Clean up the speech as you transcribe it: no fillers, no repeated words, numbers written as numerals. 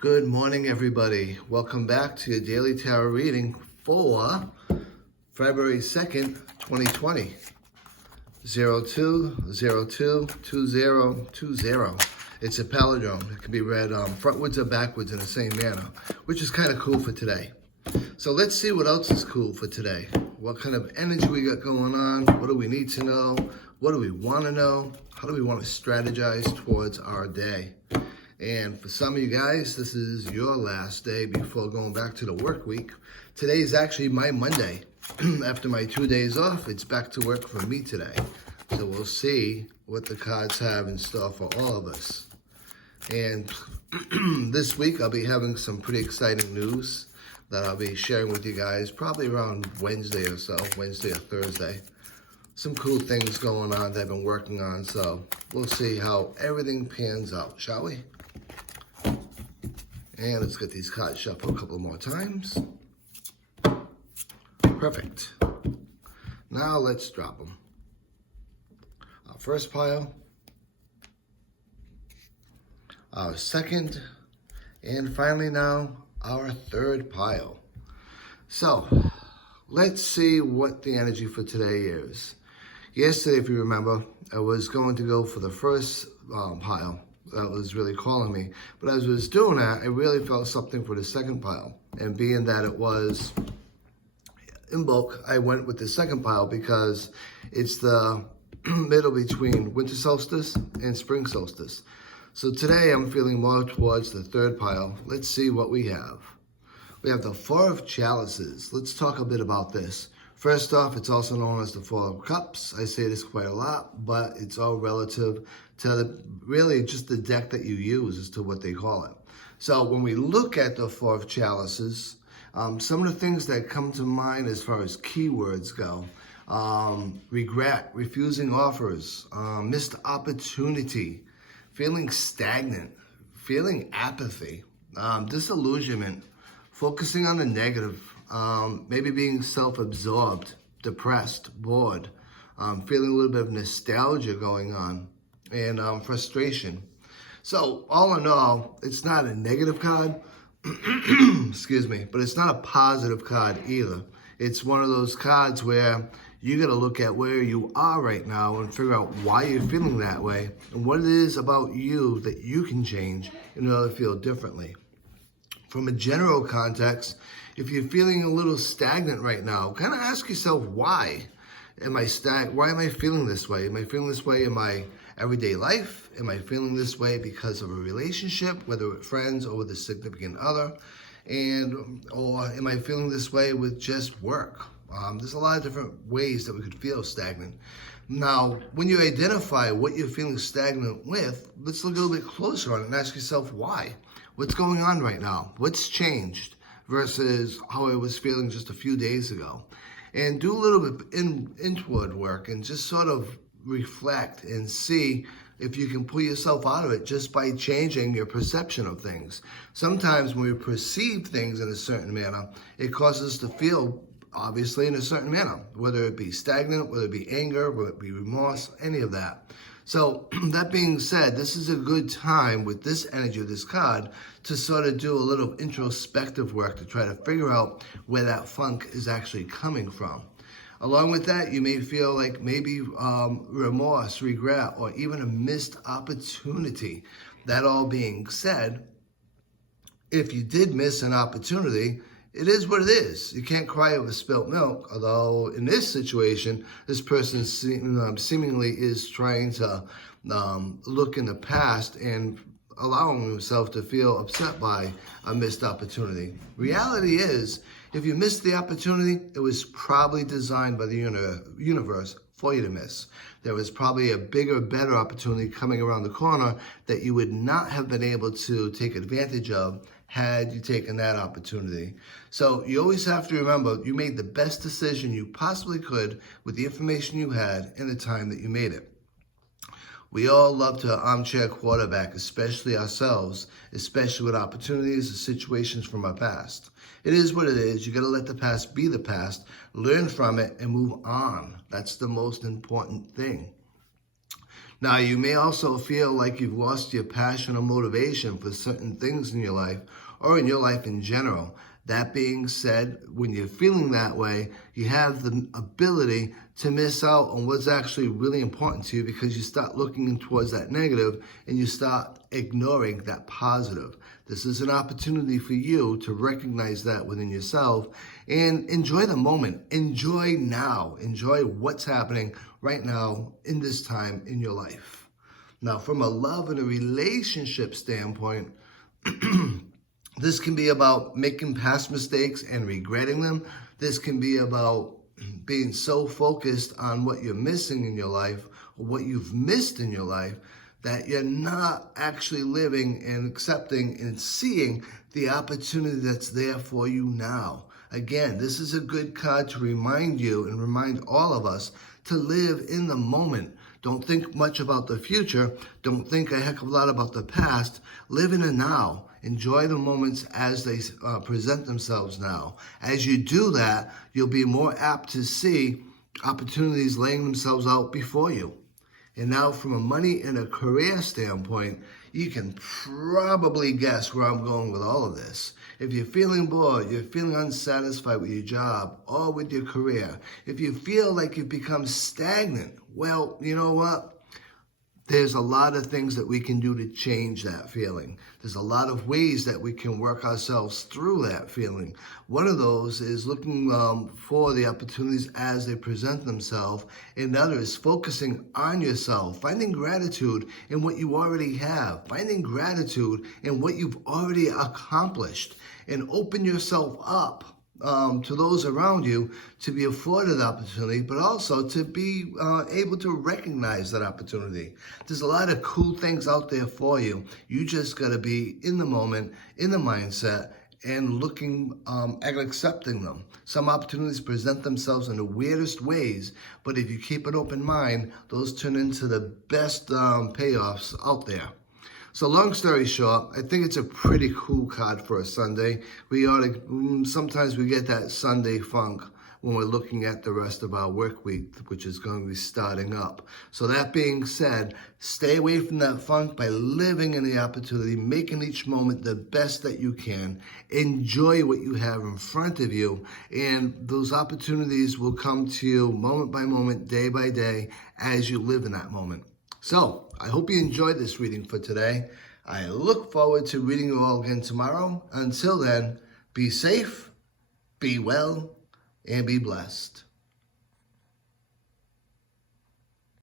Good morning, everybody. Welcome back to your daily tarot reading for February 2nd, 2020. 02022020. It's a palindrome. It can be read frontwards or backwards in the same manner, which is kind of cool for today. So let's see what else is cool for today. What kind of energy we got going on? What do we need to know? What do we want to know? How do we want to strategize towards our day? And for some of you guys, this is your last day before going back to the work week. Today is actually my Monday. After my 2 days off, it's back to work for me today. So we'll see what the cards have in store for all of us. And this week, I'll be having some pretty exciting news that I'll be sharing with you guys probably around Wednesday or so, Wednesday or Thursday. Some cool things going on that I've been working on. So we'll see how everything pans out, shall we? And let's get these cards shuffled a couple more times. Perfect. Now let's drop them. Our first pile, our second, and finally now our third pile. So let's see what the energy for today is. Yesterday, if you remember, I was going to go for the first pile. That was really calling me. But as I was doing that, I really felt something for the second pile. And being that it was in bulk, I went with the second pile because it's the middle between winter solstice and spring solstice. So today I'm feeling more towards the third pile. Let's see what we have. We have the Four of Chalices. Let's talk a bit about this. First off, it's also known as the Four of Cups. I say this quite a lot, but it's all relative to really just the deck that you use as to what they call it. So when we look at the Four of Chalices, some of the things that come to mind as far as keywords go, regret, refusing offers, missed opportunity, feeling stagnant, feeling apathy, disillusionment, focusing on the negative, maybe being self-absorbed, depressed, bored, feeling a little bit of nostalgia going on, and frustration. So all in all, it's not a negative card, excuse me, but it's not a positive card either. It's one of those cards where you got to look at where you are right now and figure out why you're feeling that way and what it is about you that you can change in order to feel differently. From a general context, if you're feeling a little stagnant right now, kind of ask yourself, why am I why am I feeling this way? Am I feeling this way in my everyday life? Am I feeling this way because of a relationship, whether with friends or with a significant other? Or am I feeling this way with just work? There's a lot of different ways that we could feel stagnant. Now, when you identify what you're feeling stagnant with, let's look a little bit closer on it and ask yourself why. What's going on right now? What's changed versus how I was feeling just a few days ago? And do a little bit inward work and just sort of reflect and see if you can pull yourself out of it just by changing your perception of things. Sometimes when we perceive things in a certain manner, it causes us to feel obviously in a certain manner, whether it be stagnant, whether it be anger, whether it be remorse, any of that. So that being said, this is a good time with this energy of this card to sort of do a little introspective work to try to figure out where that funk is actually coming from. Along with that, you may feel like maybe remorse, regret, or even a missed opportunity. That all being said, if you did miss an opportunity, it is what it is. You can't cry over spilt milk, although in this situation, this person seemingly is trying to look in the past and allowing himself to feel upset by a missed opportunity. Reality is, if you missed the opportunity, it was probably designed by the universe for you to miss. There was probably a bigger, better opportunity coming around the corner that you would not have been able to take advantage of had you taken that opportunity. So you always have to remember, you made the best decision you possibly could with the information you had and the time that you made it. We all love to armchair quarterback, especially ourselves, especially with opportunities and situations from our past. It is what it is. You got to let the past be the past, learn from it, and move on. That's the most important thing. Now, you may also feel like you've lost your passion or motivation for certain things in your life or in your life in general. That being said, when you're feeling that way, you have the ability to miss out on what's actually really important to you because you start looking towards that negative and you start ignoring that positive. This is an opportunity for you to recognize that within yourself and enjoy the moment. Enjoy now. Enjoy what's happening right now in this time in your life. Now, from a love and a relationship standpoint, this can be about making past mistakes and regretting them. This can be about being so focused on what you're missing in your life or what you've missed in your life that you're not actually living and accepting and seeing the opportunity that's there for you now. Again, this is a good card to remind you and remind all of us to live in the moment. Don't think much about the future. Don't think a heck of a lot about the past. Live in the now. Enjoy the moments as they present themselves now. As you do that, you'll be more apt to see opportunities laying themselves out before you. And now from a money and a career standpoint, you can probably guess where I'm going with all of this. If you're feeling bored, you're feeling unsatisfied with your job or with your career, if you feel like you've become stagnant, well, you know what? There's a lot of things that we can do to change that feeling. There's a lot of ways that we can work ourselves through that feeling. One of those is looking for the opportunities as they present themselves, and others focusing on yourself, finding gratitude in what you already have, finding gratitude in what you've already accomplished, and open yourself up to those around you to be afforded opportunity, but also to be able to recognize that opportunity. There's a lot of cool things out there for you. You just got to be in the moment, in the mindset, and looking at accepting them. Some opportunities present themselves in the weirdest ways, but if you keep an open mind, those turn into the best payoffs out there. So long story short, I think it's a pretty cool card for a Sunday. Sometimes we get that Sunday funk when we're looking at the rest of our work week, which is going to be starting up. So that being said, stay away from that funk by living in the opportunity, making each moment the best that you can. Enjoy what you have in front of you, and those opportunities will come to you moment by moment, day by day, as you live in that moment. So, I hope you enjoyed this reading for today. I look forward to reading you all again tomorrow. Until then, be safe, be well, and be blessed.